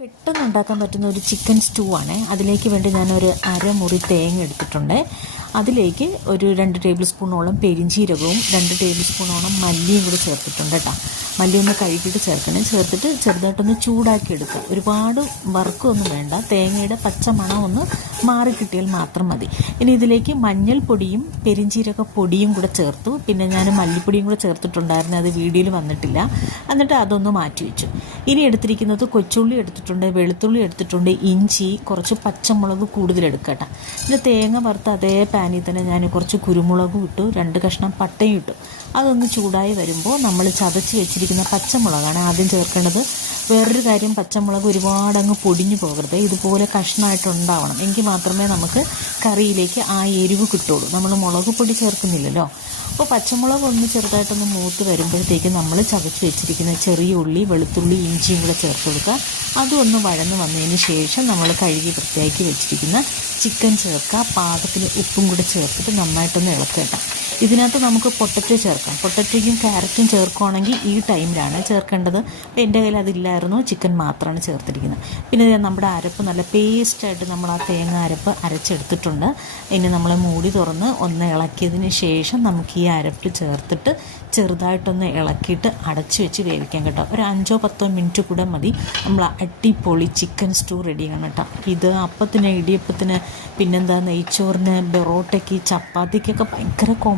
പെട്ടെന്ന് ഉണ്ടാക്കാൻ പറ്റുന്ന ഒരു ചിക്കൻ സ്റ്റൂ ആണ്. അതിലേക്ക് വേണ്ടി ഞാനൊരു അരമുറി തേങ്ങ എടുത്തിട്ടുണ്ട്. അതിലേക്ക് ഒരു 2 ടേബിൾ സ്പൂണോളം പെരിഞ്ചീരകവും 2 ടേബിൾ സ്പൂണോളം മല്ലിയും കൂടി ചേർത്തിട്ടുണ്ട് കേട്ടോ. മല്ലി ഒന്ന് കഴുകിയിട്ട് ചേർക്കണം. ചേർത്തിട്ട് ചെറുതായിട്ടൊന്ന് ചൂടാക്കി എടുക്കുക. ഒരുപാട് വറുക്കൊന്നും വേണ്ട. തേങ്ങയുടെ പച്ച മണം ഒന്ന് മാറി കിട്ടിയാൽ മാത്രം മതി. ഇനി ഇതിലേക്ക് മഞ്ഞൾപ്പൊടിയും പെരിഞ്ചീരക പൊടിയും കൂടെ ചേർത്തു. പിന്നെ ഞാൻ മല്ലിപ്പൊടിയും കൂടെ ചേർത്തിട്ടുണ്ടായിരുന്നു, അത് വീഡിയോയിൽ വന്നിട്ടില്ല. എന്നിട്ട് അതൊന്ന് മാറ്റി വെച്ചു. ഇനി എടുത്തിരിക്കുന്നത് കൊച്ചുള്ളി എടുത്തിട്ടുണ്ട്, വെളുത്തുള്ളി എടുത്തിട്ടുണ്ട്, ഇഞ്ചി, കുറച്ച് പച്ചമുളക് കൂടുതൽ എടുക്കട്ടെ. പിന്നെ തേങ്ങ വറുത്ത് അതേ പാനിൽ തന്നെ ഞാൻ കുറച്ച് കുരുമുളകും ഇട്ടു, 2 കഷ്ണം പട്ടയും ഇട്ടു. അതൊന്ന് ചൂടായി വരുമ്പോൾ നമ്മൾ ചതച്ച് വെച്ചിരിക്കുന്ന പച്ചമുളകാണ് ആദ്യം ചേർക്കേണ്ടത്. വേറൊരു കാര്യം, പച്ചമുളക് ഒരുപാട് അങ്ങ് പൊടിഞ്ഞു പോകരുത്. ഇതുപോലെ കഷ്ണമായിട്ടുണ്ടാവണം. എങ്കിൽ മാത്രമേ നമുക്ക് കറിയിലേക്ക് ആ എരിവ് കിട്ടുള്ളൂ. നമ്മൾ മുളക് പൊടി ചേർക്കുന്നില്ലല്ലോ. അപ്പോൾ പച്ചമുളക് ഒന്ന് ചെറുതായിട്ടൊന്ന് മൂത്ത് വരുമ്പോഴത്തേക്ക് നമ്മൾ ചതച്ച് വെച്ചിരിക്കുന്ന ചെറിയ ഉള്ളി, വെളുത്തുള്ളി, ഇഞ്ചിയും കൂടെ ചേർത്ത് കൊടുക്കുക. അതും ഒന്ന് വഴന്ന് വന്നതിന് ശേഷം നമ്മൾ കഴുകി വൃത്തിയാക്കി വെച്ചിരിക്കുന്ന ചിക്കൻ ചേർക്കുക. പാകത്തിന് ഉപ്പും കൂടെ ചേർത്തിട്ട് നന്നായിട്ടൊന്ന് ഇളക്കുക. ഇതിനകത്ത് നമുക്ക് പൊട്ടറ്റോ ചേർക്കാം. പൊട്ടറ്റോയും ക്യാരറ്റും ചേർക്കുകയാണെങ്കിൽ ഈ ടൈമിലാണ് ചേർക്കേണ്ടത്. അപ്പോൾ എൻ്റെ കയ്യിൽ അതില്ലായിരുന്നു, ചിക്കൻ മാത്രമാണ് ചേർത്തിരിക്കുന്നത്. പിന്നെ നമ്മുടെ അരപ്പ് നല്ല പേസ്റ്റായിട്ട് നമ്മൾ ആ തേങ്ങ അരപ്പ് അരച്ചെടുത്തിട്ടുണ്ട്. ഇനി നമ്മൾ മൂടി തുറന്ന് ഒന്ന് ഇളക്കിയതിന് ശേഷം നമുക്ക് ഈ അരപ്പ് ചേർത്തിട്ട് ചെറുതായിട്ടൊന്ന് ഇളക്കിയിട്ട് അടച്ച് വെച്ച് വേവിക്കാം കേട്ടോ. ഒരു 5-10 മിനിറ്റ് കൂടെ മതി. നമ്മൾ അടിപൊളി ചിക്കൻ സ്റ്റൂ റെഡിയാണ് കേട്ടോ. ഇത് അപ്പത്തിന്, ഇടിയപ്പത്തിന്, പിന്നെന്താ നെയ്ച്ചോറിന്, ബെറോട്ടയ്ക്ക്, ചപ്പാത്തിക്കൊക്കെ ഭയങ്കര